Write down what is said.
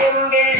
제공되는